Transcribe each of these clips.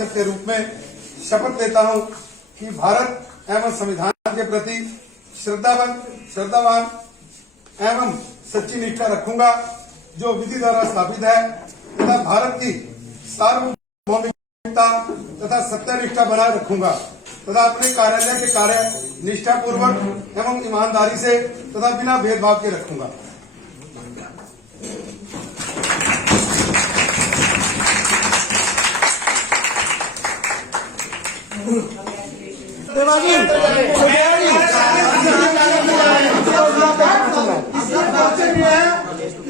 पार्षद के रूप में शपथ लेता हूं कि भारत एवं संविधान के प्रति श्रद्धावान एवं सच्ची निष्ठा रखूंगा जो विधि द्वारा स्थापित है तथा भारत की सार्वभौमिकता तथा सत्यनिष्ठा बनाए रखूंगा तथा अपने कार्यालय के कार्य निष्ठापूर्वक एवं ईमानदारी से तथा बिना भेदभाव के रखूंगा।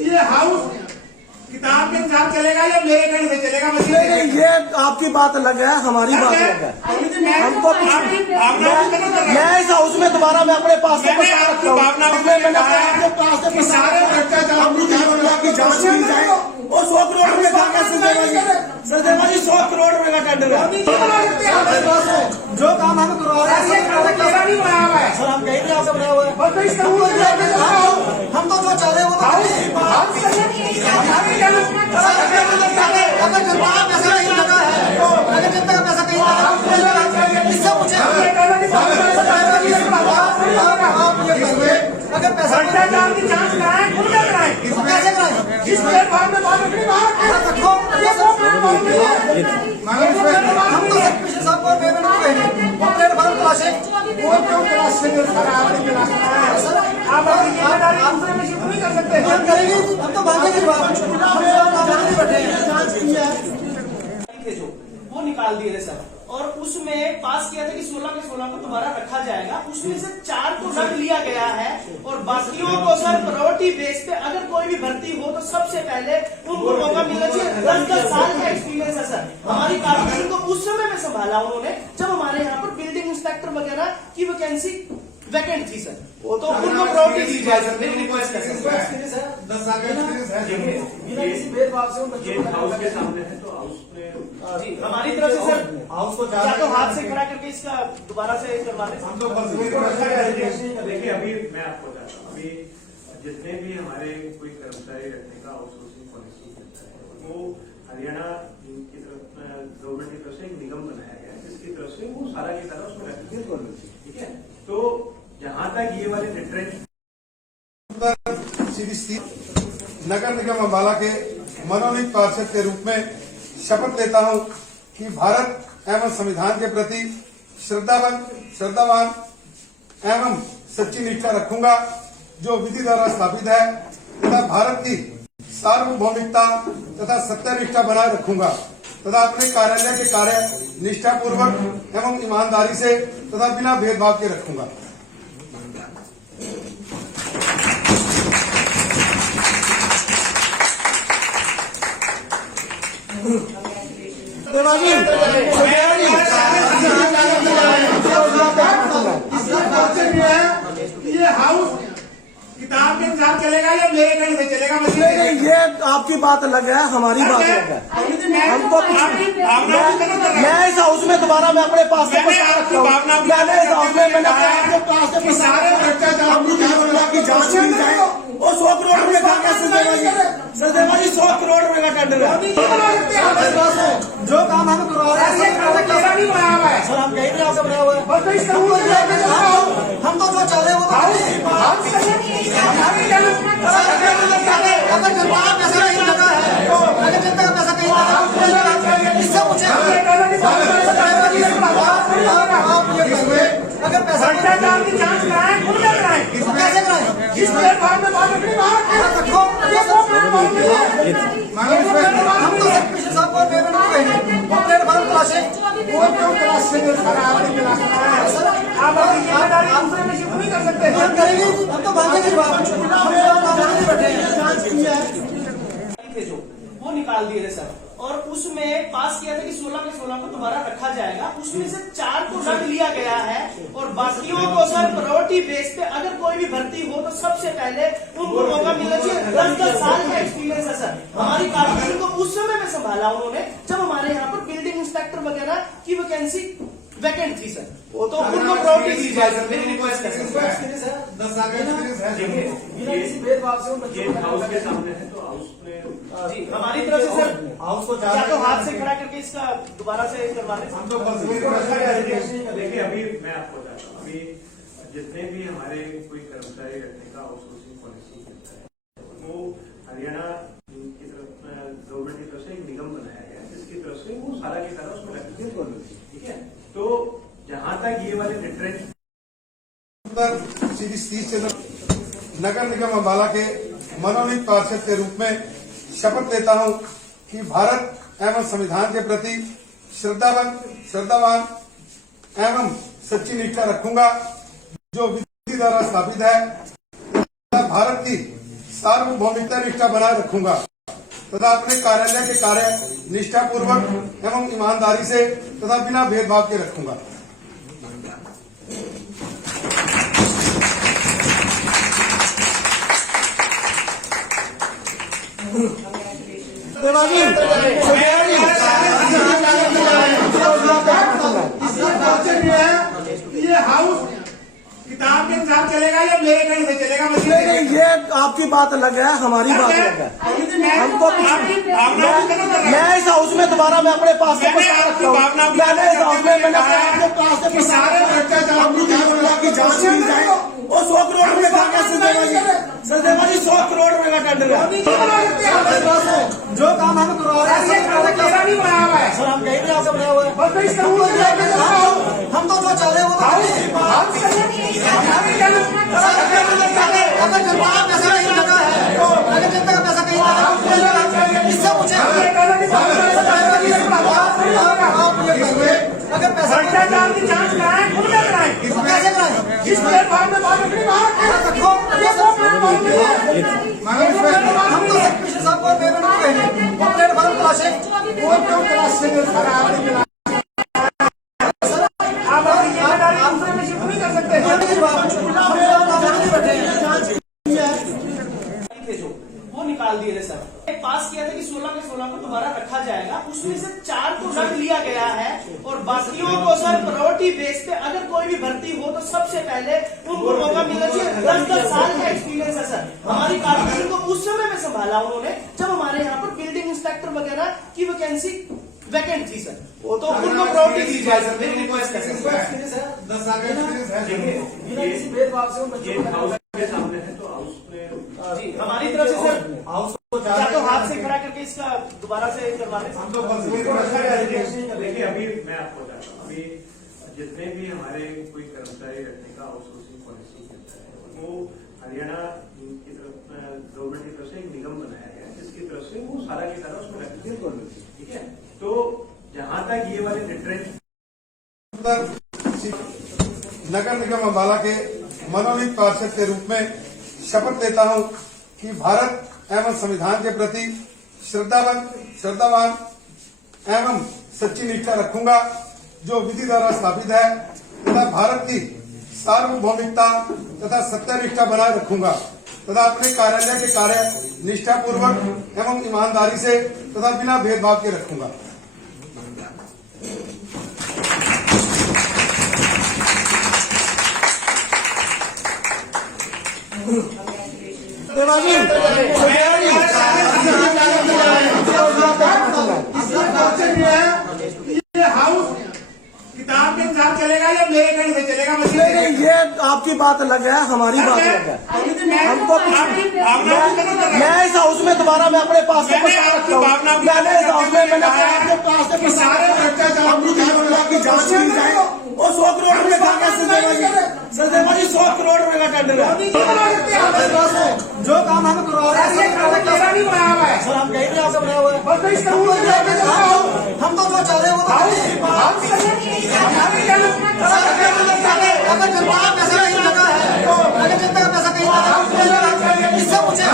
ये हाउस किताब के अनुसार चलेगा या मेरे कहने से चलेगा? नहीं, ये आपकी बात अलग है, हमारी बात अलग है। हमको मैं इस हाउस में दोबारा मैं अपने पास से सारे भ्रष्टाचार की जांच की जाए और 100 करोड़ रुपए का सरदेवा जी 100 करोड़ रुपए का टेंडर है। जो काम हम करवा रहे हैं सर, हम कहीं आपसे बनाया हुआ है। हम तो जो चाह रहे हैं वो अगर जनता का पैसा नहीं लगा है, अगर जनता का पैसा नहीं लगा इससे मुझे अगर पैसा भ्रष्टाचार की जांच कराएं, खुद में कराएं। कैसे कराएं? जिस प्लेटफॉर्म में बात रखनी हम तो पिछले साल को पेमेंट हुए हैं वो प्लेटफॉर्म तलाशे वो क्यों तलाश से आपने तलाश कराया है? आप अपनी जिम्मेदारी दूसरे में शिफ्ट नहीं कर सकते। हम करेंगे, हम तो मांगेंगे वो निकाल दिए थे सर, और उसमें पास किया था कि 16 के 16 को दोबारा रखा जाएगा। उसमें से 4 को रख लिया गया है और बाकियों को सर प्रायोरिटी बेस पे अगर कोई भी भर्ती हो तो सबसे पहले उनको मौका मिलना चाहिए। 10-10 साल का एक्सपीरियंस है सर। हमारी कारपोरेशन को उस समय में संभाला उन्होंने जब हमारे यहाँ पर बिल्डिंग इंस्पेक्टर वगैरह की वैकेंसी वैकेंट थी सर, वो तो उनको प्रायोरिटी दी जाए सर। मेरी रिक्वेस्ट है 10 साल का एक्सपीरियंस है। बिना किसी भेदभाव से उन बच्चों को हाउस के सामने है तो हाउस में जी हमारी तरफ से सर हाउस को या तो हाथ से खड़ा करके इसका दोबारा से करवा दें। हम तो बस देखिए अभी मैं आपको बताता हूँ, अभी जितने भी हमारे कोई कर्मचारी रखने का आउटसोर्सिंग पॉलिसी होता है वो हरियाणा की तरफ गवर्नमेंट की तरफ से एक निगम बनाया गया है जिसकी तरफ से वो सारा की सारा उसको रखेंगे। ठीक है, तो जहां तक ये वाले रिट्रेंच नगर निगम अम्बाला के मनोनीत पार्षद के रूप में शपथ लेता हूं कि भारत एवं संविधान के प्रति श्रद्धावान एवं सच्ची निष्ठा रखूंगा जो विधि द्वारा स्थापित है तथा भारत की सार्वभौमिकता तथा सत्यनिष्ठा बनाए रखूंगा तथा अपने कार्यालय के कार्य निष्ठापूर्वक एवं ईमानदारी से तथा बिना भेदभाव के रखूंगा। ये हाउस किताब के अनुसार चलेगा या मेरे कहने से चलेगा? नहीं, ये आपकी बात अलग है, हमारी बात अलग है। हमको मैं इस हाउस में दोबारा मैं अपने पास से मैंने इस हाउस में मैंने अपने पास से सारे भ्रष्टाचार की जांच की जाए और 100 करोड़ रुपए का सरदेवा जी 100 करोड़ रुपए का टेंडर है। जो काम हम करवा रहे हैं सर, हम कहीं आपसे बनाया हुआ है। हम तो जो चाह रहे हैं वो अगर जनता का पैसा नहीं लगा है, अगर जनता का पैसा नहीं लगा इससे मुझे अगर पैसा भ्रष्टाचार की जांच कराएं, खुद में कराएं। कैसे कराएं? जिस प्लेटफॉर्म में बात रखनी हम तो पिछले साल को पेमेंट हुए हैं वो प्लेटफॉर्म तलाशे वो क्यों तलाश से आपने तलाश कराया है? आप अपनी जिम्मेदारी दूसरे में शिफ्ट नहीं कर सकते। हम करेंगे, हम तो मांगेंगे वो निकाल दिए थे सर, और उसमें पास किया था कि 16 के 16 को दोबारा रखा जाएगा। उसमें से 4 को रख लिया गया है और बाकियों को सर प्रायोरिटी बेस पे अगर कोई भी भर्ती हो तो सबसे पहले उनको मौका मिलना चाहिए। 10-10 साल का एक्सपीरियंस है सर। हमारी कारपोरेशन को उस समय में संभाला उन्होंने जब हमारे यहाँ पर बिल्डिंग इंस्पेक्टर वगैरह की वैकेंसी वैकेंट थी सर, वो तो उनको प्रायोरिटी दी जाए सर। मेरी रिक्वेस्ट है 10 साल का एक्सपीरियंस है। ये हाउस के सामने है तो हाउस में जी हमारी तरफ से सर हाउस को या तो हाथ से खड़ा करके इसका दोबारा से करवा लें। हम तो बस बिल्कुल अच्छा कह रहे हैं। देखिए अभी मैं आपको बताता हूँ, अभी जितने भी हमारे कोई कर्मचारी रखने का आउटसोर्सिंग पॉलिसी चलता है वो हरियाणा की तरफ गवर्नमेंट की तरफ से एक निगम बनाया गया है जिसकी तरफ से वो सारा की सारा उसमें रखते हैं। ठीक है, तो जहां तक ये वाले डिफरेंट श्री सी चंद्र नगर निगम अम्बाला के मनोनीत पार्षद के रूप में शपथ लेता हूं कि भारत एवं संविधान के प्रति श्रद्धावान एवं सच्ची निष्ठा रखूंगा, जो विधि द्वारा स्थापित है तथा भारत की सार्वभौमिकता निष्ठा बनाए रखूंगा तथा अपने कार्यालय के कार्य निष्ठापूर्वक एवं ईमानदारी से तथा बिना भेदभाव के रखूंगा। देवाजी ये हाउस किताब के हिसाब चलेगा या मेरे कहीं से चलेगा? नहीं, ये आपकी बात अलग है, हमारी बात अलग है। हमको मैं इस हाउस में दोबारा मैं अपने पास से रखता हूँ। मैंने इस हाउस में मैंने अपने पास से सारे भ्रष्टाचार की जांच की जाए और 100 करोड़ रुपए का क्या सचदेवा जी 100 करोड़ रुपए का टेंडर है। जो काम हम करवा रहे हैं नहीं बनाया हुआ है सर, हम कहीं भी आपसे बनाया हुआ है। बस इस कानून के तहत हम तो जो चल रहे हैं वो अगर जनता का पैसा कहीं लगा है, अगर जनता का पैसा कहीं लगा है इससे पूछे अगर पैसा भ्रष्टाचार की जांच कराएं, खुद में कराएं। तो कैसे कराएं? इस प्लेटफॉर्म में बात अपनी बात रखो। ये वो प्लेटफॉर्म नहीं है। हम तो कमिश्नर साहब को पेमेंट करेंगे वो प्लेटफॉर्म तलाशे वो क्यों तलाशेंगे सर? आप अपनी जिम्मेदारी दूसरे में शिफ्ट नहीं कर सकते। वो निकाल दिए थे सर। पास किया था कि 16 में 16 को दोबारा रखा जाएगा, उसमें से 4 को रख लिया गया है और बाकियों को सर प्रायोरिटी बेस पे अगर कोई भी भर्ती हो तो सबसे पहले उनको मौका मिलना चाहिए। 10-10 साल का एक्सपीरियंस है सर। हमारी कारपोरेशन को उस समय में संभाला उन्होंने जब हमारे यहाँ पर बिल्डिंग इंस्पेक्टर वगैरह की वैकेंसी वैकेंट थी सर, तो उनको प्रायोरिटी दी जाए सर। मेरी रिक्वेस्ट है सर। 10 साल का एक्सपीरियंस है। ये हाउस के सामने है तो हाउस में जी हमारी तरफ से सर हाउस या तो हाथ से खड़ा करके इसका दोबारा से करवा लें। हम तो बस बिल्कुल अच्छा कह रहे हैं। देखिए अभी मैं आपको बताता हूँ, अभी जितने भी हमारे कोई कर्मचारी रखने का आउटसोर्सिंग पॉलिसी चलता है वो हरियाणा की तरफ गवर्नमेंट की तरफ से एक निगम बनाया गया है जिसकी तरफ से वो सारा की सारा उसमें रखते हैं। ठीक है, तो जहां तक ये वाले डिफरेंट नगर निगम अम्बाला के मनोनीत पार्षद के रूप में शपथ लेता हूं कि भारत एवं संविधान के प्रति श्रद्धावान एवं सच्ची निष्ठा रखूंगा, जो विधि द्वारा स्थापित है तथा भारत की सार्वभौमिकता तथा सत्यनिष्ठा बनाए रखूंगा तथा अपने कार्यालय के कार्य निष्ठापूर्वक एवं ईमानदारी से तथा बिना भेदभाव के रखूंगा। देवाजी ये हाउस किताब के हिसाब चलेगा या मेरे कहीं से चलेगा? नहीं, ये आपकी बात अलग है, हमारी बात अलग है। हमको मैं इस हाउस में दोबारा मैं अपने पास से रखता हूँ। मैंने इस हाउस में मैंने अपने पास से सारे भ्रष्टाचार की जांच की जाए और 100 करोड़ रुपए का क्या सचदेवा जी 100 करोड़ रुपए का टेंडर है। जो काम हम करवा रहे हैं नहीं बनाया हुआ है सर, हम कहीं भी आपसे बनाया हुआ है। बस इस कानून के तहत हम तो जो चल रहे हैं वो अगर जनता का पैसा कहीं लगा है, अगर जनता का पैसा कहीं लगा है इससे पूछे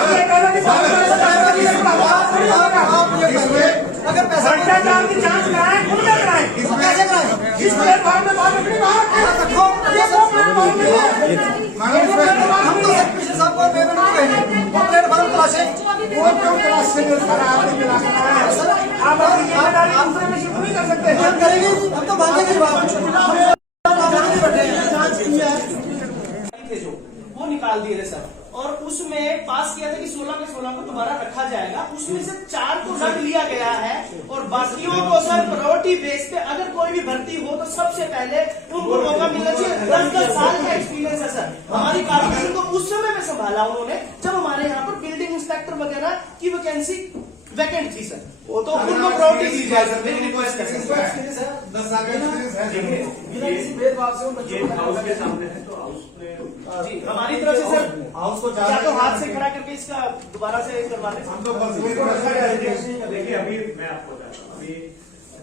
अगर पैसा भ्रष्टाचार की जांच कराएं, खुद में कराएं। तो कैसे कराएं? इस प्लेटफॉर्म में बात अपनी बात रखो। ये वो प्लेटफॉर्म नहीं है। हम तो कमिश्नर साहब को पेमेंट करेंगे वो प्लेटफॉर्म तलाशे वो क्यों तलाशेंगे सर? आप अपनी जिम्मेदारी दूसरे में शिफ्ट नहीं कर सकते। हम करेंगे, हम तो मांगेंगे जवाब। थे जो वो निकाल दिए थे सर और उसमें पास किया था कि 16 में 16 को दोबारा रखा जाएगा, उसमें से सर प्रायोरिटी बेस पे अगर कोई भी भर्ती हो तो सबसे पहले उनको मौका मिलना चाहिए। 10-10 साल का एक्सपीरियंस है सर। हमारी कारपोरेशन को उस समय में संभाला उन्होंने जब हमारे यहाँ पर बिल्डिंग इंस्पेक्टर वगैरह की वैकेंसी वैकेंट थी सर, वो तो उनको प्रायोरिटी दी जाए सर, मेरी रिक्वेस्ट है। 10 साल का एक्सपीरियंस है। बिना किसी भेदभाव से उन बच्चों ये को हाउस के सामने है तो हाउस में जी हमारी तरफ से सर हाउस को या तो हाथ से खड़ा करके इसका दोबारा से करवा दें। हम तो बस बिल्कुल अच्छा करेंगे। देखिए अभी मैं आपको बताता हूँ, अभी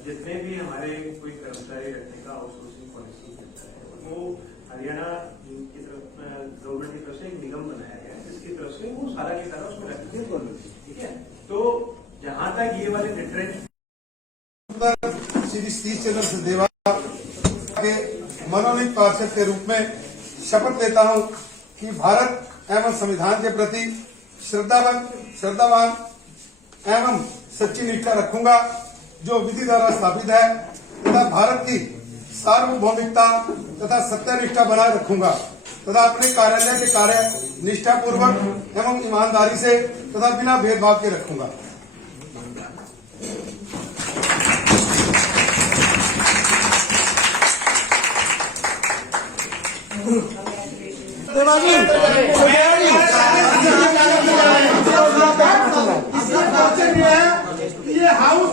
जितने भी हमारे कोई कर्मचारी रखने का आउटसोर्सिंग पॉलिसी चलता है वो हरियाणा की तरफ गवर्नमेंट की तरफ से एक निगम बनाया गया है जिसकी तरफ से वो सारा की सारा उसमें रखते हैं। ठीक है, तो जहां तक ये वाले रिट्रेंच श्री सतीश चंद्र सिद्धेवा के मनोनीत पार्षद के रूप में शपथ लेता हूं कि भारत एवं संविधान के प्रति श्रद्धावान एवं सच्ची निष्ठा रखूंगा जो विधि द्वारा स्थापित है तथा भारत की सार्वभौमिकता तथा सत्यनिष्ठा बनाए रखूंगा तथा अपने कार्यालय के कार्य निष्ठापूर्वक एवं ईमानदारी से तथा बिना भेदभाव के रखूंगा। ये हाउस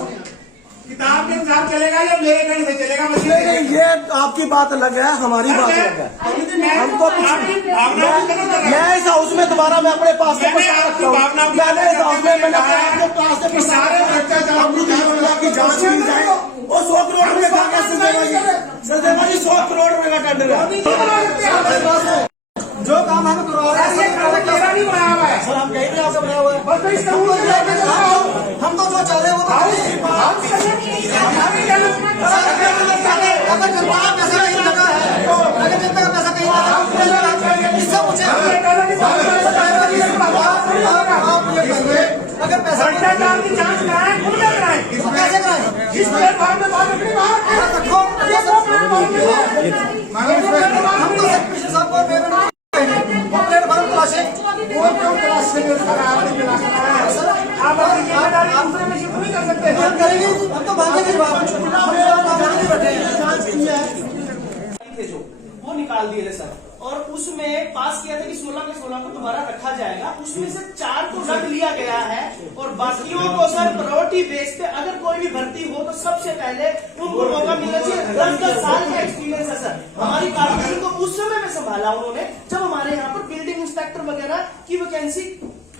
किताब के अनुसार चलेगा या मेरे कहीं से चलेगा? नहीं, ये आपकी बात अलग है, हमारी बात अलग है। हमको मैं इस हाउस में दोबारा मैं अपने पास से मैंने इस हाउस में मैंने अपने आप को पास से सारे भ्रष्टाचार की जांच की जाए। वो 100 करोड़ रुपए का क्या सरदेवा जी 100 करोड़ रुपए का टेंडर है। जो काम हम करवा रहे हैं मेरा नहीं बनाया हुआ है सर, हम कहीं भी आपसे बनाया हुआ है। बस तो इस कानून को लेकर जाओ। हम तो जो चाह रहे हैं वो तो अगर जनता का पैसा कहीं लगा है, अगर जनता का पैसा कहीं लगा है, इससे मुझे अगर पैसा भ्रष्टाचार की जांच कराएं, खुद में कराएं, कैसे कराएं? जिस प्लेटफॉर्म में बात अपनी बात रखो, ये सब प्लेटफॉर्म नहीं है। हम तो सेक्रेटरी साहब को पेमेंट प्लेटफॉर्म तलाशे, वो क्यों तलाशे में सारा आदमी तलाश रहा है? आप अपनी जिम्मेदारी दूसरे में शिफ्ट नहीं कर सकते। हम करेंगे, हम तो भागेंगे थे जो वो निकाल दिए थे सर, और उसमें पास किया था कि 16 के 16 को दोबारा रखा जाएगा। उसमें से 4 को रख लिया गया है और बाकियों को सर प्रायोरिटी बेस पे अगर कोई भी भर्ती हो तो सबसे पहले उनको मौका मिलना चाहिए। 10-10 साल का एक्सपीरियंस है सर। हमारी कारपोरेशन को उस समय में संभाला उन्होंने जब हमारे यहाँ पर बिल्डिंग इंस्पेक्टर वगैरह की वैकेंसी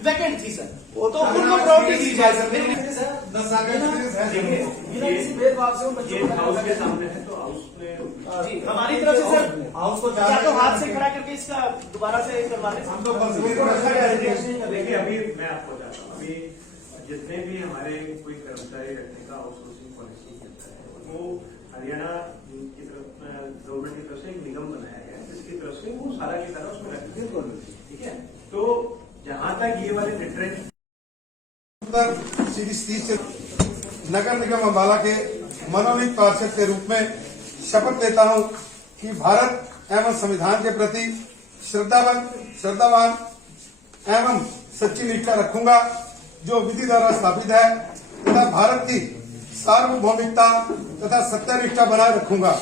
वैकेंट थी सर, वो तो उनको प्रायोरिटी दी जाए सर, मेरी 10 साल का एक्सपीरियंस है। बिना किसी भेदभाव से उन बच्चों ये को हाउस के सामने है तो हाउस में जी हमारी तरफ से सर हाउस को या तो हाथ से खड़ा करके इसका दोबारा से करवा दें। हम तो बस बिल्कुल अच्छा करेंगे। देखिए अभी मैं आपको बताता हूँ, अभी जितने भी हमारे कोई कर्मचारी रखने का आउटसोर्सिंग पॉलिसी चलता है वो हरियाणा की तरफ गवर्नमेंट की तरफ से एक निगम बनाया गया है जिसकी तरफ से वो सारा की सारा उसमें रखते हैं। ठीक है, तो जहां तक ये वाले रिट्रेंच श्री सतीश चंद्र नगर निगम अम्बाला के मनोनीत पार्षद के रूप में शपथ लेता हूं कि भारत एवं संविधान के प्रति श्रद्धावान एवं सच्ची निष्ठा रखूंगा जो विधि द्वारा स्थापित है तथा भारत की सार्वभौमिकता तथा सत्यनिष्ठा बनाए रखूंगा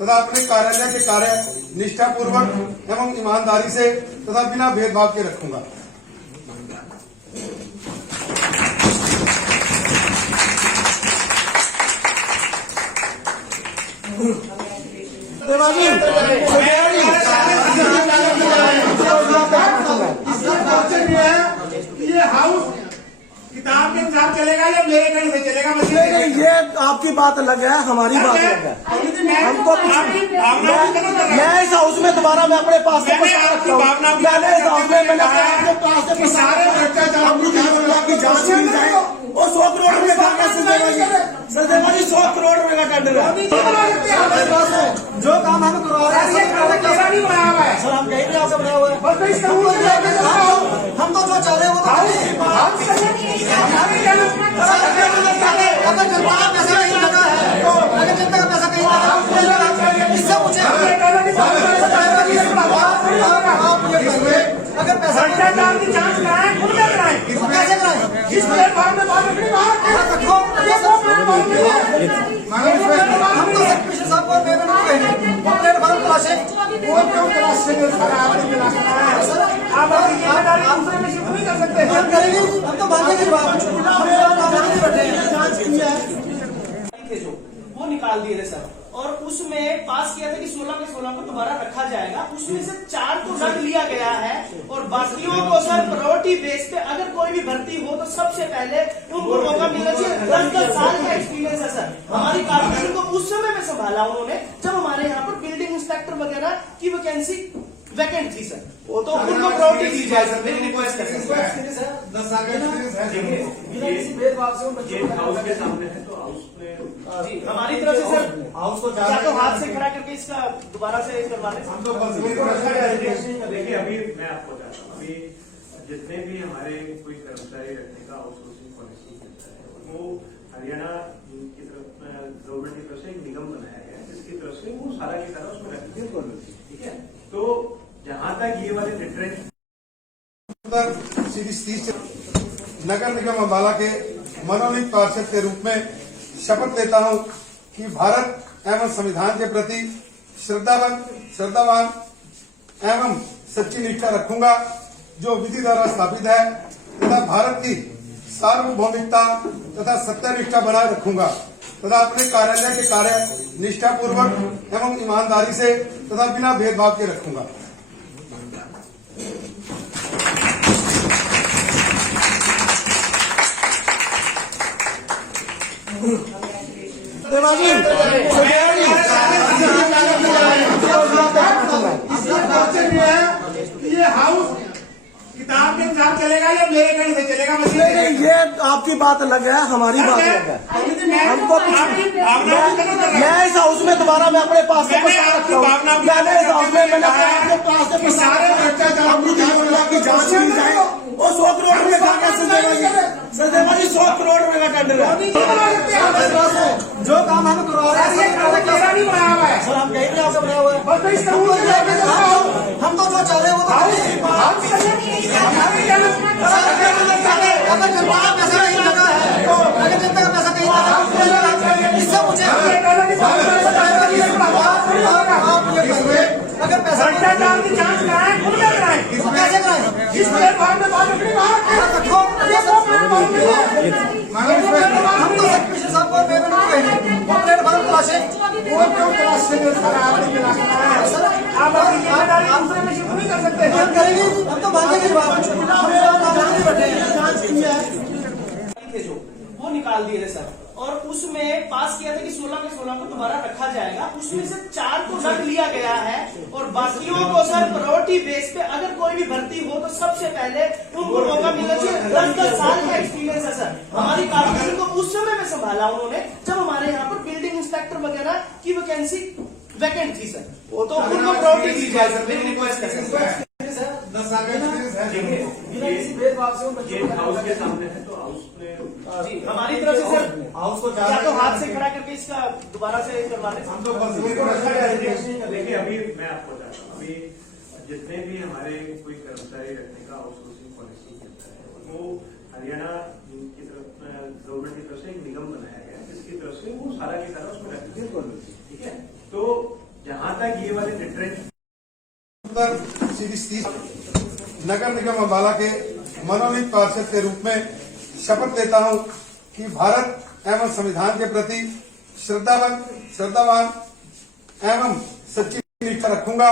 तथा अपने कार्यालय के कार्य निष्ठापूर्वक एवं ईमानदारी से तथा बिना भेदभाव के रखूंगा। देवाजी ये हाउस किताब के अनुसार चलेगा या मेरे कहीं से चलेगा? नहीं, ये आपकी बात अलग है, हमारी बात अलग है। हमको मैं इस हाउस में दोबारा मैं अपने पास से मैंने इस हाउस में मैंने अपने आप को पास से सारे भ्रष्टाचार की जांच की जाए। वो 100 करोड़ रुपए का क्या सरदेवा जी 100 करोड़ रुपए का टेंडर है। जो काम हम करवा रहे हैं मेरा नहीं बनाया हुआ है सर, हम कहीं भी आपसे बनाया हुआ है। बस तो इस कानून को लेकर जाओ। हम तो जो चाह रहे हैं वो तो अगर जनता का पैसा कहीं लगा है, अगर जनता का पैसा कहीं लगा है, इससे मुझे अगर पैसा भ्रष्टाचार की जांच कराएं, खुद में कराएं, कैसे कराएं? जिस प्लेटफॉर्म में बात अपनी बात रखो, ये सब प्लेटफॉर्म नहीं है। से जो सारा आदमी मिला आप अपनी जिम्मेदारी दूसरे में शिफ्ट नहीं कर सकते। हम करेंगे, हम तो मानेंगे बात बैठे थे जो वो निकाल दिए थे सर, और उसमें पास किया था कि 16 के 16 को दोबारा रखा जाएगा। उसमें से 4 तो रख लिया गया है और बाकियों को सर प्रायोरिटी बेस पे अगर कोई भी भर्ती हो तो सबसे पहले उनको मौका मिलना चाहिए। 10 साल का एक्सपीरियंस है सर। हमारी कारपोरेशन को उस समय में संभाला उन्होंने जब हमारे यहाँ पर बिल्डिंग इंस्पेक्टर वगैरह की वैकेंसी वैकेंट थी सर, तो उनको प्रायोरिटी दी जाए सर। मेरी रिक्वेस्ट है सर। 10 साल का एक्सपीरियंस है। ये हाउस के सामने है तो हाउस में जी हमारी तरफ से सर हाउस को या तो हाथ से खड़ा करके इसका दोबारा से करवा लें। हम तो बस देखिए अभी मैं आपको बताता हूँ, अभी जितने भी हमारे कोई कर्मचारी रखने का आउटसोर्सिंग पॉलिसी होता है वो हरियाणा की तरफ गवर्नमेंट की तरफ से एक निगम बनाया गया है जिसकी तरफ से वो सारा की सारा उसमें रखते हैं। ठीक है, तो जहां तक ये वाले डिफरेंट श्री तीज नगर निगम अम्बाला के मनोनीत पार्षद के रूप में शपथ लेता हूं कि भारत एवं संविधान के प्रति श्रद्धावान एवं सच्ची निष्ठा रखूंगा जो विधि द्वारा स्थापित है तथा भारत की सार्वभौमिकता तथा सत्यनिष्ठा बनाए रखूंगा तथा अपने कार्यालय के कार्य निष्ठापूर्वक एवं ईमानदारी से तथा बिना भेदभाव के रखूंगा। देवाजी ये हाउस किताब के अनुसार चलेगा या मेरे कहने से चलेगा? नहीं, ये आपकी बात अलग है, हमारी बात अलग है। हमको मैं इस हाउस में दोबारा मैं अपने पास से बचा रखता हूँ। मैंने इस हाउस में मैंने अपने पास से सारे भ्रष्टाचार अपनी योजना की जांच की जाए। वो 100 करोड़ रुपए का क्या सचदेवा जी 100 करोड़ रुपए का टेंडर है। जो काम हम करवा रहे हैं नहीं बनाया हुआ है सर, हम कहीं नहीं आपसे बनाया हुआ है। बस तो इस कानून के तहत हम तो जो चाह रहे हैं वो तो अगर जनता का पैसा नहीं लगा है तो अगर जनता का पैसा कहीं लगा इससे मुझे अगर पैसा भ्रष्टाचार की जांच कराएं, खुद में कराएं। कैसे कराएं? जिस प्लेटफॉर्म में बात अपनी बात रखो ये वो प्लेटफॉर्म नहीं है। हम तो कमिश्नर साहब को पेमेंट कर रहे हैं प्लेटफॉर्म तलाशे वो क्यों तलाश से जो सारा आदमी मिला आप अपनी जिम्मेदारी दूसरे में शिफ्ट नहीं कर सकते। हम करेंगे, हम तो मानेंगे बात बैठे थे जो वो निकाल दिए थे सर, और उसमें पास किया था कि 16 के 16 को दोबारा रखा जाएगा। उसमें से 4 तो रख लिया गया है और बाकियों को सर प्रायोरिटी बेस पे अगर कोई भी भर्ती हो तो सबसे पहले उनको मौका मिलना चाहिए। 10 साल का एक्सपीरियंस है सर। हमारी कारपोरेशन को उस समय में संभाला उन्होंने जब हमारे यहाँ पर बिल्डिंग इंस्पेक्टर वगैरह की वैकेंसी वैकेंट थी सर, तो उनको प्रायोरिटी दी जाए सर। मेरी रिक्वेस्ट है सर। 10 साल का एक्सपीरियंस है। ये हाउस के सामने है तो हाउस में जी हमारी तरफ से सर हाउस को या तो हाथ से खड़ा करके इसका दोबारा से करवा लें। हम तो बस देखिए अभी मैं आपको बताता हूँ, अभी जितने भी हमारे कोई कर्मचारी रखने का आउटसोर्सिंग पॉलिसी होता है वो हरियाणा की तरफ गवर्नमेंट की तरफ से एक निगम बनाया गया है जिसकी तरफ से वो सारा की सारा उसमें रखते हैं। ठीक है, तो जहां तक ये वाले डिफरेंट श्री तीज नगर निगम अम्बाला के मनोनीत पार्षद के रूप में शपथ लेता हूं कि भारत एवं संविधान के प्रति श्रद्धावान एवं सच्ची निष्ठा रखूंगा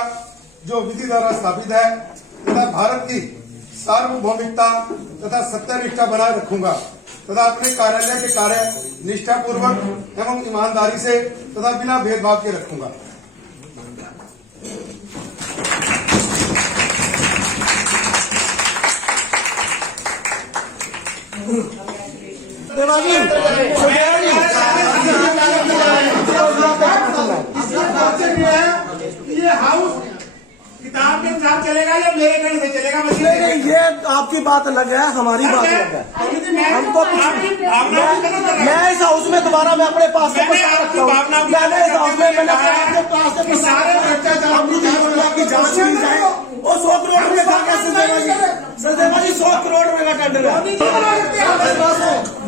जो विधि द्वारा स्थापित है तथा भारत की सार्वभौमिकता तथा सत्यनिष्ठा बनाए रखूंगा तथा अपने कार्यालय के कार्य निष्ठापूर्वक एवं ईमानदारी से तथा बिना भेदभाव के रखूंगा। देवाजी ये हाउस किताब के अनुसार चलेगा या मेरे कहने से चलेगा? नहीं, ये आपकी बात अलग है, हमारी बात अलग है। हमको मैं इस हाउस में दोबारा मैं अपने पास से बचा रखता हूँ। मैंने इस हाउस में मैंने अपने पास से सारे भ्रष्टाचार अपनी योजना की जांच की जाए। वो 100 करोड़ रुपए का क्या सचदेवा जी 100 करोड़ रुपए का टेंडर है।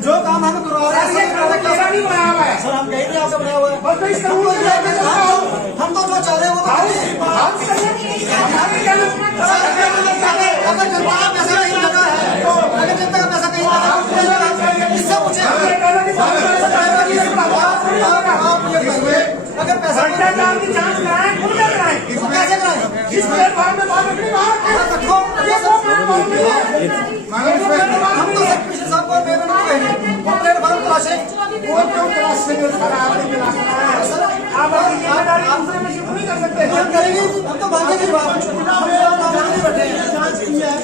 जो काम हम करवा रहे हैं नहीं बनाया हुआ है सर, हम कहीं नहीं आपसे बनाया हुआ है। बस तो इस कानून के तहत हम तो जो चाह रहे हैं वो अगर पैसा भ्रष्टाचार की जांच कराएं, खुल कर कराएं। कैसे कराएं? जिस प्लेटफॉर्म में बात रखनी बाहर रखो। ये वो प्लेटफॉर्म नहीं है। हम तो सेक्रेटरी साहब को पेमेंट नहीं करेंगे, वो प्लेटफॉर्म तलाशे। वो क्यों तलाश से सारा आपने तलाश कराया है? आप अपनी जिम्मेदारी दूसरे में शिफ्ट नहीं कर सकते। हम करेंगे, हम तो मांगेंगे बात। हम नहीं बैठे हैं, जांच की है।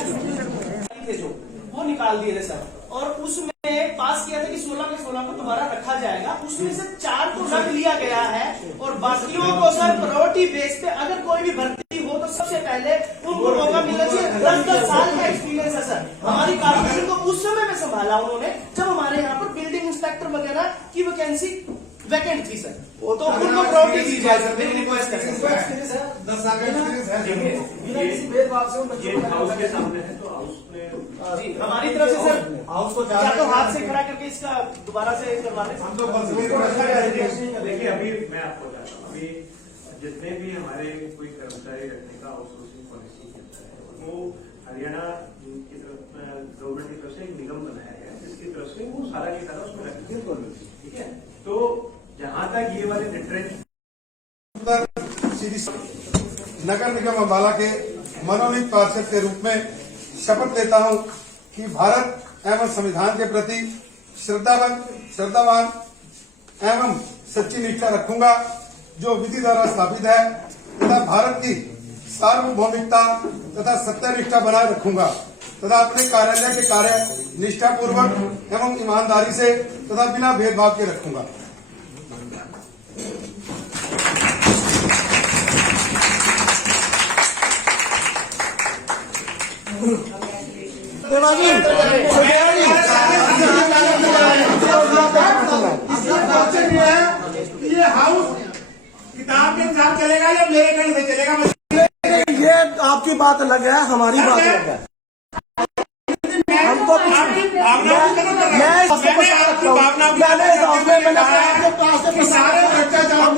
थे जो वो निकाल दिए थे सर, और उसमें पास किया था कि 16 में 16 को दोबारा रखा जाएगा। उसमें से 4 को रख लिया गया है और बाकियों को सर प्रायोरिटी बेस पे अगर कोई भी भर्ती हो तो सबसे पहले उनको मौका मिलना चाहिए। 10-10 साल का एक्सपीरियंस है सर। हमारी कारपोरेशन को उस समय में संभाला उन्होंने जब हमारे यहाँ पर बिल्डिंग इंस्पेक्टर वगैरह की वैकेंसी वैकेंट थी सर, तो उनको प्रायोरिटी दी जाए सर। मेरी रिक्वेस्ट है सर। 10 साल का एक्सपीरियंस है। बिना किसी भेदभाव से उन बच्चों ये को हाउस के सामने है तो हाउस में जी हमारी तरफ से सर हाउस को या तो हाथ से खड़ा करके इसका दोबारा से करवा दें। हम तो बस बिल्कुल अच्छा करेंगे। देखिए अभी मैं आपको बताता हूँ, अभी जितने भी हमारे कोई कर्मचारी रखने का आउटसोर्सिंग पॉलिसी कहता है वो हरियाणा की तरफ गवर्नमेंट की तरफ से एक निगम बनाया गया है जिसकी तरफ से वो सारा की सारा उसमें रखेंगे। ठीक है, तो जहां तक ये वाले रिट्रेंच श्री नगर निगम अम्बाला के मनोनीत पार्षद के रूप में शपथ लेता हूं कि भारत एवं संविधान के प्रति श्रद्धावान एवं सच्ची निष्ठा रखूंगा जो विधि द्वारा स्थापित है तथा भारत की सार्वभौमिकता तथा सत्यनिष्ठा बनाए रखूंगा तथा अपने कार्यालय के कार्य निष्ठापूर्वक एवं ईमानदारी से तथा बिना भेदभाव के रखूंगा। देवाजी, ये हाउस किताब के साथ चलेगा या मेरे कहने से चलेगा? ये आपकी बात अलग है, हमारी बात अलग है। हमको मैं इस हाउस को साथ रखता हूँ। मैंने इस हाउस में मैंने अपने क्लास से सारे भ्रष्टाचार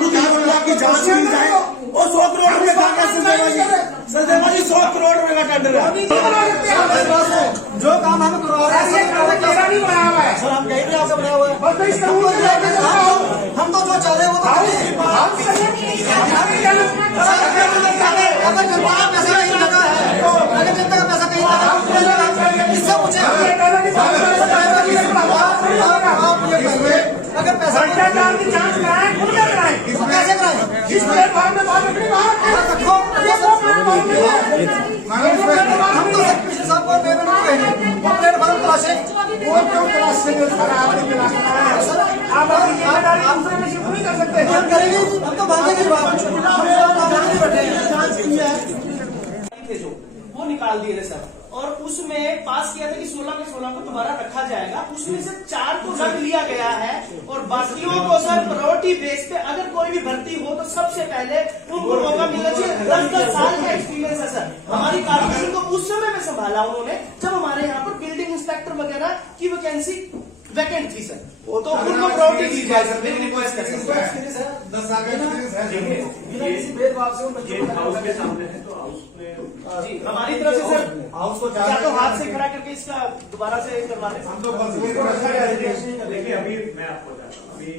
की जांच की जाए और 100 करोड़ रुपए का सरदेवा जी 100 करोड़ रुपए का टेंडर है। जो काम हम करवा रहे हैं नहीं बनाया हुआ है। सर, हम कहीं भी आपसे बनाया हुआ है। बस इस तरह से लेके जाओ। हम तो जो चाह रहे हैं वो तो अगर जनता का पैसा नहीं लगा है, अगर जनता का पैसा कहीं लगा है, इससे पूछे अगर पैसा भ्रष्टाचार की जांच कराएं, खुल कर कराएं। कैसे कराएं? जिस प्लेटफॉर्म में बात रखनी बाहर रखो। ये वो प्लेटफॉर्म नहीं है। हम तो सेक्रेटरी साहब को पेमेंट नहीं करेंगे, वो प्लेटफॉर्म तलाशे। वो क्यों तलाश से सारा आपने तलाश कराया है? आप अपनी जिम्मेदारी दूसरे में शिफ्ट नहीं कर सकते। हम करेंगे, हम तो मांगेंगे बात। हम नहीं बैठे हैं, जांच की है। थे जो वो निकाल दिए थे सर, और उसमें पास किया था कि 16 में 16 को दोबारा रखा जाएगा। उसमें से 4 को रख लिया गया है और बाकियों को सर प्रायोरिटी बेस पे अगर कोई भी भर्ती हो तो सबसे पहले उनको मौका मिलना चाहिए। 10-10 साल का एक्सपीरियंस है सर। हमारी कारपोरेशन को उस समय में संभाला उन्होंने जब हमारे यहाँ पर बिल्डिंग इंस्पेक्टर वगैरह की वैकेंसी वैकेंट थी सर, तो उनको प्रायोरिटी दी जाए सर। मेरी रिक्वेस्ट है सर। 10 साल का एक्सपीरियंस है। बिना किसी भेदभाव से उन बच्चों ये को हाउस के सामने है तो हाउस में जी हमारी तरफ से सर हाउस को या तो हाथ से खड़ा करके इसका दोबारा से करवा दें। हम तो बस बिल्कुल अच्छा करेंगे। देखिए अभी मैं आपको बताता हूँ, अभी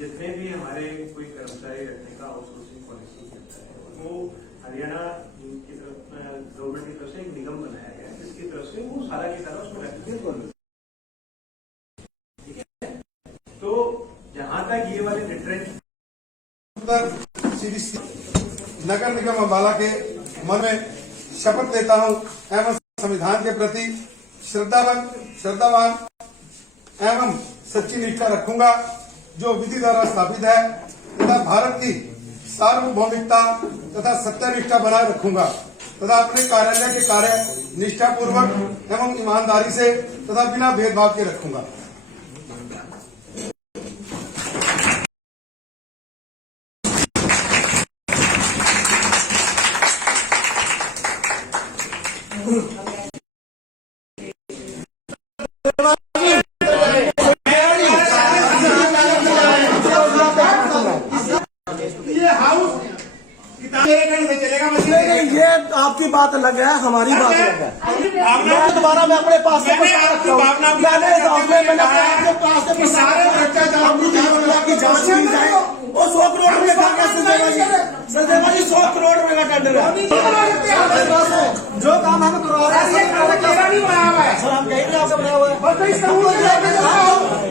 जितने भी हमारे कोई कर्मचारी रखने का आउटसोर्सिंग पॉलिसी कहता है वो हरियाणा की तरफ गवर्नमेंट की तरफ से एक निगम बनाया गया है जिसकी तरफ से वो सारा की सारा उसमें रखेंगे। ठीक है, तो जहां तक ये वाले रिट्रेंच श्री नगर निगम अम्बाला के मन में शपथ लेता हूं एवं संविधान के प्रति श्रद्धावान एवं सच्ची निष्ठा रखूंगा जो विधि द्वारा स्थापित है तथा भारत की सार्वभौमिकता तथा सत्यनिष्ठा बनाए रखूंगा तथा अपने कार्यालय के कार्य निष्ठापूर्वक एवं ईमानदारी से तथा बिना भेदभाव के रखूंगा। ये हाउस किताब मेरे कहने से चलेगा? ये आपकी बात अलग है, हमारी बात अलग है। मैं दोबारा मैं अपने पास से रखता हूँ। मैंने इस हाउस में मैंने अपने क्लास से सारे भ्रष्टाचार की जांच की जाए वो 100 करोड़ रुपए खा गया सचदेवा जी 100 करोड़ रुपए का टेंडर है। जो काम हम करवा रहे हैं तेरा नहीं बनाया हुआ है। सर, हम कहीं नहीं आपसे बनाया हुआ है। बस तो इसका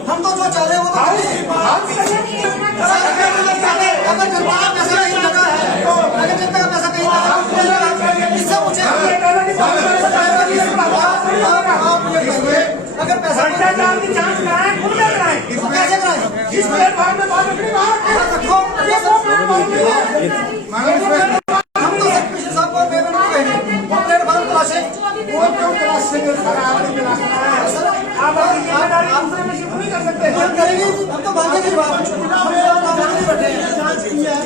हम तो जो चाह रहे हैं वो तो अगर जनता का पैसा नहीं लगा है, अगर जनता का पैसा नहीं लगा इससे पूछे अगर पैसा भ्रष्टाचार की जांच कराएं, खुद में कराएं। कैसे कराएं? जिस प्लेटफॉर्म में बात रखनी बाहर रखो। ये वो प्लेटफॉर्म नहीं है। हम तो कमिश्नर साहब को पेमेंट नहीं कहेंगे, वो प्लेटफॉर्म तलाशे। वो क्यों तलाशेंगे? सर, आपने तलाशना है। आप अपनी जिम्मेदारी दूसरे में शिफ्ट नहीं कर सकते। हम करेंगे, हम तो मांगेंगे बात बैठे जांच की है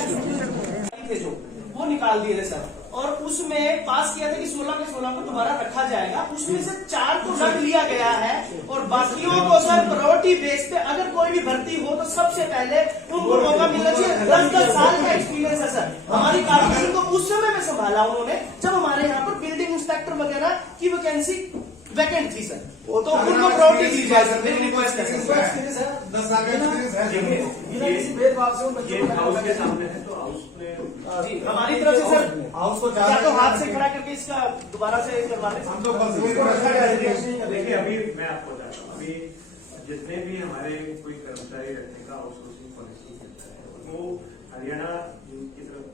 थे जो वो निकाल दिए थे सर, और उसमें पास किया था कि 16 के 16 को दोबारा रखा जाएगा। उसमें से 4 को रख लिया गया है और बाकियों को सर प्रायोरिटी बेस पे अगर कोई भी भर्ती हो तो सबसे पहले उनको मौका मिलना चाहिए। 10-10 साल का एक्सपीरियंस है सर। हमारी कारपोरेशन को उस समय में संभाला उन्होंने जब हमारे यहाँ पर बिल्डिंग इंस्पेक्टर वगैरह की वैकेंसी वैकेंट थी सर, तो उनको प्रायोरिटी दी जाए सर। मेरी रिक्वेस्ट है सर। 10 साल का एक्सपीरियंस है। ये हाउस के सामने है तो हाउस में जी, हमारी तरफ से सर हाउस को या तो हाथ से खड़ा करके इसका दोबारा से करवा लें। हम तो बस देखिए अभी मैं आपको बताता हूँ, अभी जितने भी हमारे कोई कर्मचारी रखने का आउटसोर्सिंग पॉलिसी चलता है वो हरियाणा की तरफ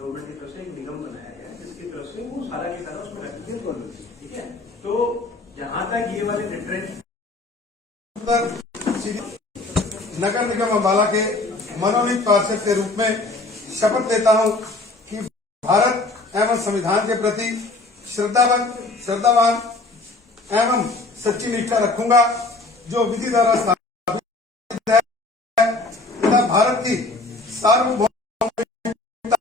गवर्नमेंट की तरफ से एक निगम बनाया गया है जिसकी तरफ से वो सारा की सारा उसमें रखेंगे। ठीक है, तो जहां तक ये वाले डिफरेंट नगर निगम अम्बाला के मनोनीत पार्षद के रूप में शपथ लेता हूं कि भारत एवं संविधान के प्रति श्रद्धावान एवं सच्ची निष्ठा रखूंगा, जो विधि द्वारा स्थापित है तथा भारत की सार्वभौमिकता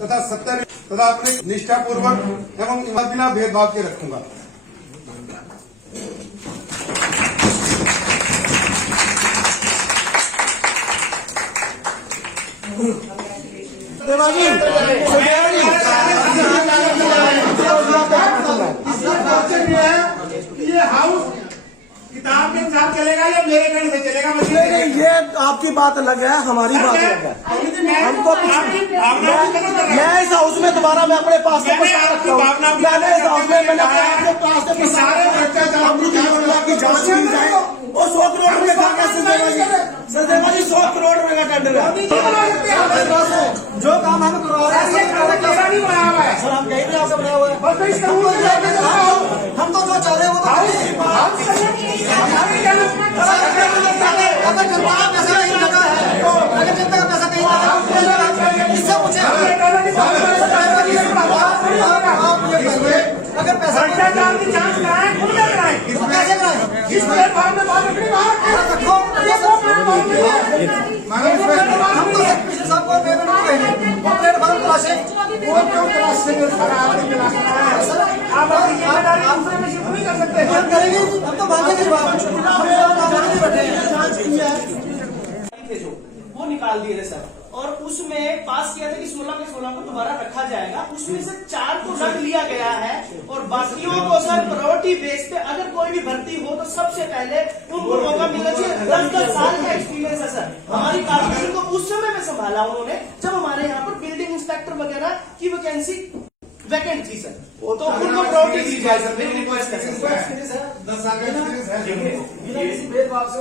तथा सत्य तथा अपने निष्ठापूर्वक एवं बिना भेदभाव के रखूंगा। देवाजी ये हाउस किताब के अनुसार चलेगा या मेरे कहने से चलेगा? नहीं, ये आपकी बात अलग है, हमारी बात अलग है। हमको मैं इस हाउस में दोबारा मैं अपने पास से प्रस्ताव रखता हूँ। मैंने इस हाउस में मैंने अपने पास से प्रस्ताव रखा की जांच की जाए। वो 100 करोड़ रुपए खा गया सचदेवा जी 100 करोड़ रुपए का टेंडर है। जो काम हम करवा रहे हैं तेरा नहीं बनाया हुआ है। सर, हम कहीं नहीं आपसे बनाया हुआ है। बस तो इसका हम तो जो चाह रहे हैं वो तो अगर जनता का पैसा नहीं लगा है, अगर जनता का पैसा नहीं लगा इससे पूछे अगर पैसा भ्रष्टाचार की जांच कराएं, खुद में कराएं। कैसे कराएं? जिस प्लेटफॉर्म में बात रखनी बाहर रखो। ये वो प्लेटफॉर्म नहीं है। हम तो कमिश्नर साहब को पेमेंट नहीं कहेंगे, वो प्लेटफॉर्म तलाशे। वो क्यों तलाशेंगे? सर, आपने तलाशना है। आप अपनी जिम्मेदारी दूसरे में शिफ्ट नहीं कर सकते। हम करेंगे, हम तो मांगेंगे बात बैठे जांच की है थे जो वो निकाल दिए थे सर, और उसमें पास किया था कि 16 के 16 को दोबारा रखा जाएगा। उसमें से 4 को रख लिया गया है और बाकियों को सर प्रायोरिटी बेस पे अगर कोई भी भर्ती हो तो सबसे पहले उनको मौका मिलना चाहिए। 10-10 साल का एक्सपीरियंस है सर। हमारी कारपोरेशन को उस समय में संभाला उन्होंने जब हमारे यहाँ पर बिल्डिंग इंस्पेक्टर वगैरह की वैकेंसी वैकेंट थी सर, तो उनको प्रायोरिटी दी जाए सर। मेरी रिक्वेस्ट है सर। 10 साल का एक्सपीरियंस है। ये हाउस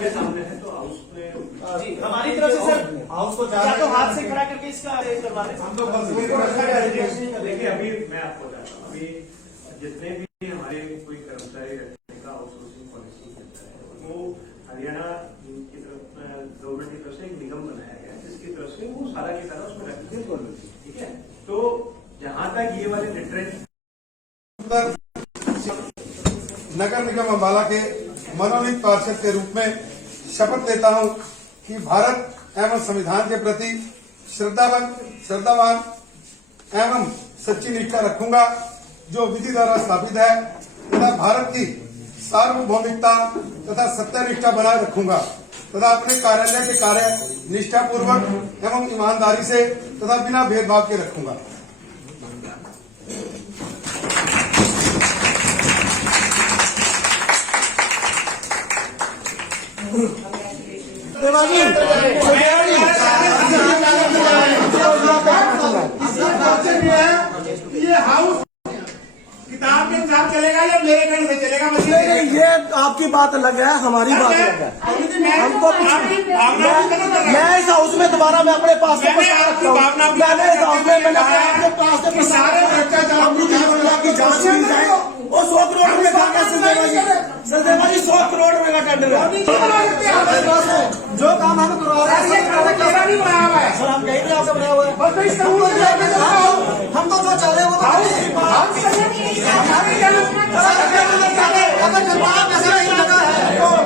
के सामने है तो हाउस में जी, हमारी तरफ से सर हाउस को या तो हाथ से खड़ा करके इसका करवा लें। हम तो बस देखिए अभी मैं आपको बताता हूँ, अभी जितने भी हमारे कोई कर्मचारी रखने का आउटसोर्सिंग पॉलिसी चलता है वो हरियाणा की तरफ गवर्नमेंट की तरफ से एक निगम बनाया गया है जिसकी तरफ से वो सारा की सारा उसमें रखेंगे। ठीक है, तो जहां तक ये वाले डिफरेंट नगर निगम अम्बाला के मनोनीत पार्षद के रूप में शपथ लेता हूं कि भारत एवं संविधान के प्रति श्रद्धावान एवं सच्ची निष्ठा रखूंगा, जो विधि द्वारा स्थापित है तथा भारत की सार्वभौमिकता तथा सत्यनिष्ठा बनाए रखूंगा तथा अपने कार्यालय के कार्य निष्ठापूर्वक एवं ईमानदारी से तथा बिना भेदभाव के रखूंगा। सचदेवा जी ये हाउस किताब के अनुसार चलेगा या मेरे कहने से चलेगा? नहीं, ये आपकी बात अलग है, हमारी बात अलग है। हमको मैं इस हाउस में दोबारा मैं अपने पास से बचा रखता हूँ। मैंने इस हाउस में मैंने अपने पास से सारे भ्रष्टाचार की जांच की जाए और 100 करोड़ रुपए का क्या सचदेवा जी 100 करोड़ रुपए का टेंडर है। जो काम हम करवा रहे हैं सर, हम कहीं भी आपसे बनाया हुआ है। हम तो जो चाह रहे हैं वो अगर जनता का पैसा नहीं लगा है,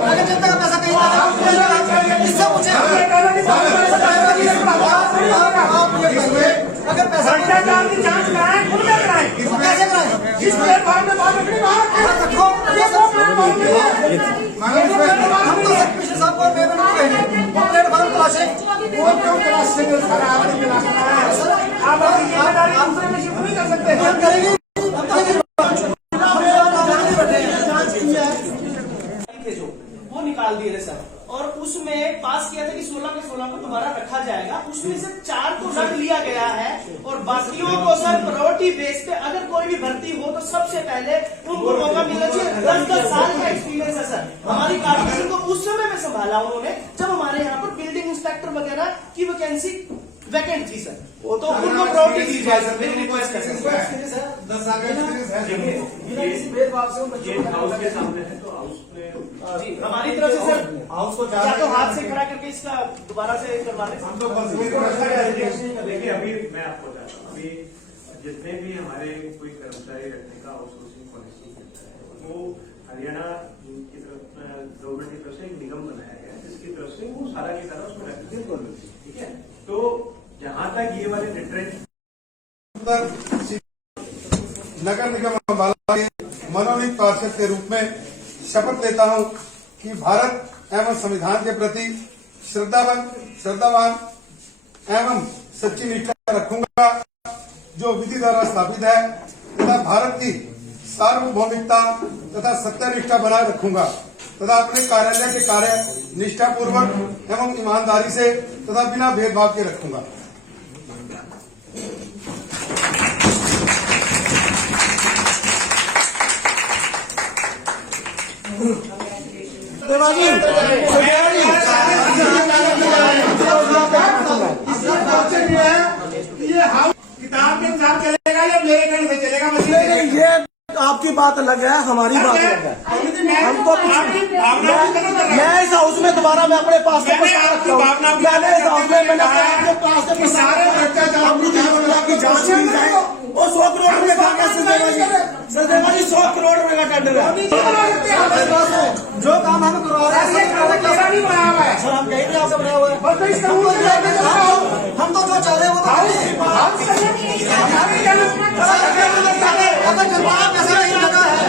अगर जनता का पैसा कहीं लगा है, इससे मुझे अगर पैसा भ्रष्टाचार की जांच कराएं, खुद में कराएं। तो कैसे कराएं? जिस प्लेटफॉर्म में बात रखनी बात रखो, ये वो प्लेटफॉर्म नहीं है। हम तो कमिश्नर साहब को पेमेंट कर रहे हैं, वो प्लेटफॉर्म तलाशें। वो क्यों तलाशेंगे सर? आपकी तलाशना है। आप अपनी जिम्मेदारी दूसरे में शिफ्ट नहीं कर सकते। हम करेंगे, हम करेंगे। थे जो वो निकाल दिए थे सर, और उसमें पास किया था कि 16 के 16 को दोबारा रखा जाएगा। उसमें से 4 को रख लिया गया है और बाकियों को सर प्रायोरिटी बेस पे अगर कोई भी भर्ती हो तो सबसे पहले उनको मौका मिलना चाहिए। 10-10 साल का एक्सपीरियंस है सर। हमारी कारपोरेशन को उस समय में संभाला उन्होंने जब हमारे यहाँ पर बिल्डिंग इंस्पेक्टर वगैरह की वैकेंसी वैकेंट थी सर, तो उनको प्रायोरिटी दी जाए सर। मेरी रिक्वेस्ट है सर। 10 साल का एक्सपीरियंस है। ये हाउस के सामने है तो हाउस में जी हमारी तरफ से सर हाउस को या तो हाथ से खड़ा करके इसका दोबारा से करवा दें। हम तो बस वही व्यवस्था करेंगे। देखिए अभी मैं आपको बताता हूँ, अभी जितने भी हमारे कोई कर्मचारी रखने का आउटसोर्सिंग पॉलिसी होता है वो हरियाणा की तरफ गवर्नमेंट की तरफ से एक निगम बनाया गया है जिसकी तरफ से वो सारा की सारा उसमें रखते हैं। ठीक है, तो जहां तक ये वाले रिट्रेंच नगर निगम अम्बाला के मनोनीत पार्षद के रूप में शपथ लेता हूं कि भारत एवं संविधान के प्रति श्रद्धावान एवं सच्ची निष्ठा रखूंगा जो विधि द्वारा स्थापित है तथा भारत की सार्वभौमिकता तथा सत्यनिष्ठा बनाए रखूंगा तथा अपने कार्यालय के कार्य निष्ठापूर्वक एवं ईमानदारी से तथा बिना भेदभाव के रखूंगा। सचदेवा जी ये हाउस किताब के अनुसार चलेगा या मेरे कहने से चलेगा? नहीं, ये आपकी बात अलग है, हमारी बात अलग है। हमको मैं इस हाउस में दोबारा मैं अपने पास से बचा रखता हूँ। मैंने इस हाउस में मैंने अपने पास से सारे भ्रष्टाचार की जांच की जाए और 100 करोड़ रुपए का क्या सचदेवा जी 100 करोड़ रुपए का टेंडर है। जो काम हम करवा रहे हैं सर, हम कहीं भी आपसे बनाया हुआ है। हम तो जो चाह रहे हैं वो अगर जनता का पैसा नहीं लगा है,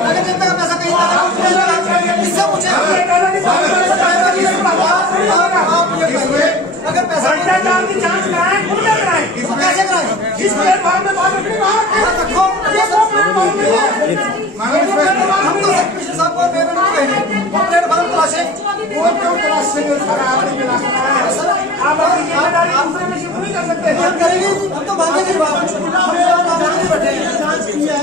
अगर जनता का पैसा कहीं लगा है, इससे मुझे अगर पैसा भ्रष्टाचार की जांच कराएं, खुद में कराएं। तो कैसे कराएं? जिस प्लेटफॉर्म में बात रखनी बात रखो, ये वो प्लेटफॉर्म नहीं है। हम तो कमिश्नर साहब को पेमेंट कर रहे हैं, वो प्लेटफॉर्म तलाशें। वो क्यों तलाशेंगे सर? आपकी तलाशना है। आप अपनी जिम्मेदारी दूसरे में शिफ्ट नहीं कर सकते। हम करेंगे, हम तो मांगेंगे जांच की है।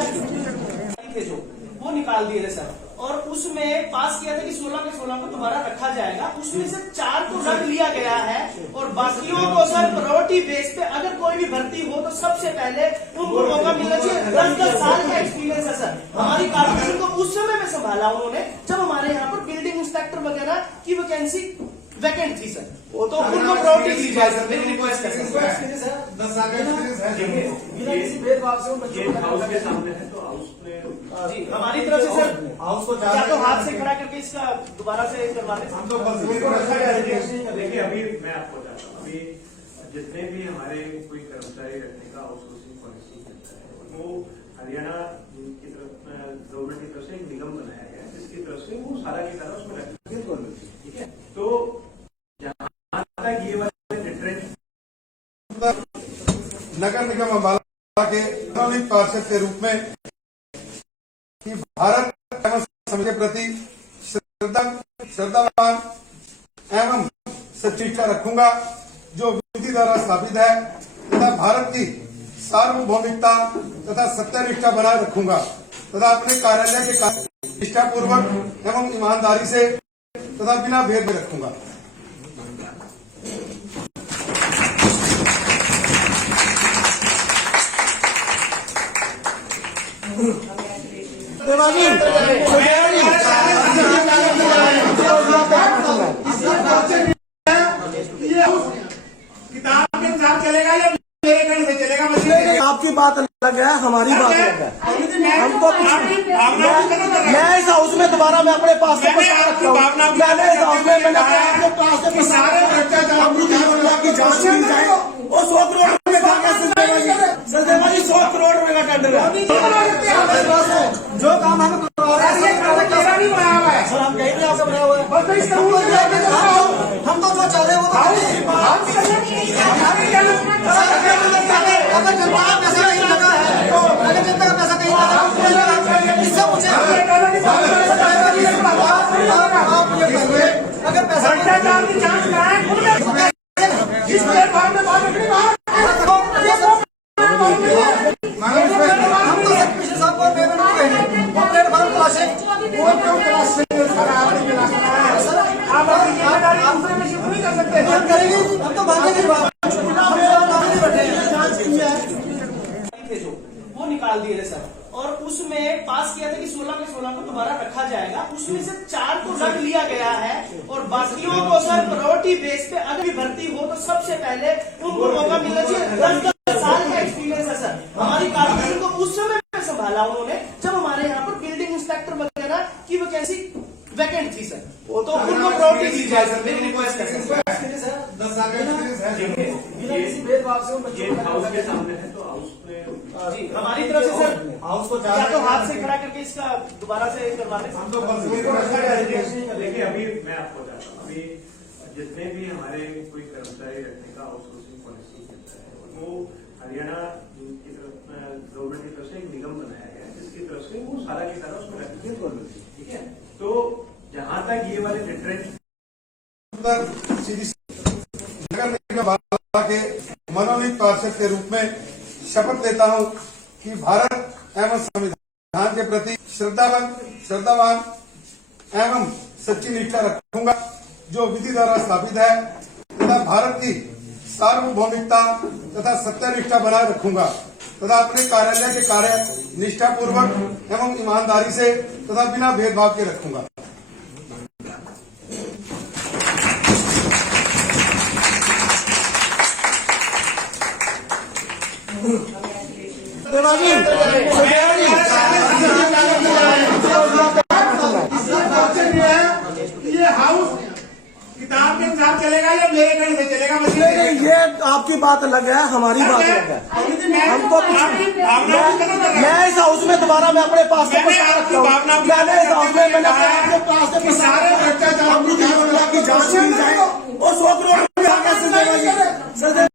थे जो वो निकाल दिए थे सर, और उसमें पास किया था कि 16 के 16 को दोबारा रखा जाएगा। उसमें से 4 को रख लिया गया है और बाकियों को सर प्रायोरिटी बेस पे अगर कोई भी भर्ती हो तो सबसे पहले उनको मौका मिलना चाहिए। 10-10 साल का एक्सपीरियंस है सर। हमारी कारपोरेशन को उस समय में संभाला उन्होंने जब हमारे यहाँ पर बिल्डिंग इंस्पेक्टर वगैरह की वैकेंसी वैकेंट थी सर, तो उनको प्रायोरिटी दी जाए सर। मेरी रिक्वेस्ट है सर। 10 साल का एक्सपीरियंस है। ये हाउस के सामने है तो हाउस में जी हमारी तरफ से सर हाउस को या तो हाथ से खड़ा करके इसका दोबारा से करवा दें। हम तो बस वही व्यवस्था करेंगे। देखिए अभी मैं आपको बताता हूँ, अभी जितने भी हमारे कोई कर्मचारी रखने का आउटसोर्सिंग पॉलिसी होता है वो हरियाणा की तरफ गवर्नमेंट की तरफ से एक निगम बनाया गया है जिसकी तरफ से वो सारा की सारा उसमें रखते हैं। ठीक है, तो जहां तक ये वाले रिट्रेंच नगर निगम अम्बाला के मनोनीत पार्षद के रूप में कि भारत एवं समाज के प्रति श्रद्धावान एवं सच्ची निष्ठा रखूंगा जो विधि द्वारा स्थापित है तथा भारत की सार्वभौमिकता तथा सत्यनिष्ठा बनाए रखूंगा तथा अपने कार्यालय के कार्य निष्ठापूर्वक एवं ईमानदारी से तथा बिना भेद में रखूंगा। देवाजी किताब के साथ चलेगा या मेरे कहने से चलेगा? आपकी बात अलग है, हमारी बात अलग है। हमको मैं इस हाउस में दोबारा मैं अपने पास से बचा रखता हूँ। मैंने इस हाउस में मैंने अपने पास से सारे भ्रष्टाचार की जांच की जाए और 100 करोड़ रुपए का सरदेवा जी 100 करोड़ रुपए का टेंडर है। जो काम हम करवा रहे हैं सर, हम कहीं नहीं आपका बनाया हुआ है। हम तो जो चाह रहे हैं वो अगर जनता का पैसा नहीं लगा है, अगर जनता का पैसा नहीं लगा इससे मुझे अगर पैसा भ्रष्टाचार की जांच कराएं, जिस प्लेटफॉर्म में बात रखनी बाहर हम तो पिछले साल को पेमेंट नहीं करेंगे वो प्लेटफॉर्म तलाशे आप अपनी जिम्मेदारी दूसरे में शिफ्ट नहीं कर सकते। हम करेंगे, हम तो मांगेंगे थे जो वो निकाल दिए थे सर, और उसमें पास किया था कि 16 में 16 को दोबारा रखा जाएगा। उसमें से 4 को रख लिया गया है और बाकियों को सर प्रायोरिटी बेस पे अगर भी भर्ती हो तो सबसे पहले उनको मौका मिलना चाहिए। 10 साल का एक्सपीरियंस है सर हमारी कारकुन को उस समय में संभाला उन्होंने जब हमारे यहाँ पर बिल्डिंग इंस्पेक्टर वगैरह की वैकेंसी वैकेंट थी सर, तो उनको प्रायोरिटी दी जाए सर। मेरी रिक्वेस्ट है सर। 10 साल का एक्सपीरियंस है। ये हाउस के सामने है तो हाउस में जी हमारी तरफ से सर हाउस को या तो हाथ से खड़ा करके इसका दोबारा से करवा दें। हम तो बस देखिए अभी मैं आपको बताता हूँ, अभी जितने भी हमारे कोई कर्मचारी रखने का आउटसोर्सिंग पॉलिसी चलता है वो हरियाणा की तरफ गवर्नमेंट की तरफ से एक निगम बनाया गया है जिसकी तरफ से वो सारा की सारा उसमें रखती है गवर्नमेंट, ठीक है। तो जहां तक ये वाले रिट्रेंच नगर निगम बाला के मनोनीत पार्षद के रूप में शपथ लेता हूं कि भारत एवं संविधान के प्रति श्रद्धावान एवं सच्ची निष्ठा रखूंगा जो विधि द्वारा स्थापित है तथा भारत की सार्वभौमिकता तथा सत्यनिष्ठा बनाए रखूंगा तथा अपने कार्यालय के कार्य निष्ठापूर्वक एवं ईमानदारी से तथा बिना भेदभाव के रखूंगा। देवाजी ये हाउस किताब के साथ चलेगा या मेरे कहने से चलेगा? ये आपकी बात अलग है, हमारी बात अलग है। हमको मैं इस हाउस में दोबारा मैं अपने पास से बचा रखता हूँ। मैंने इस हाउस में मैंने अपने पास से सारे भ्रष्टाचार की जांच की जाए और 100 करोड़ रुपए का सरदेवा जी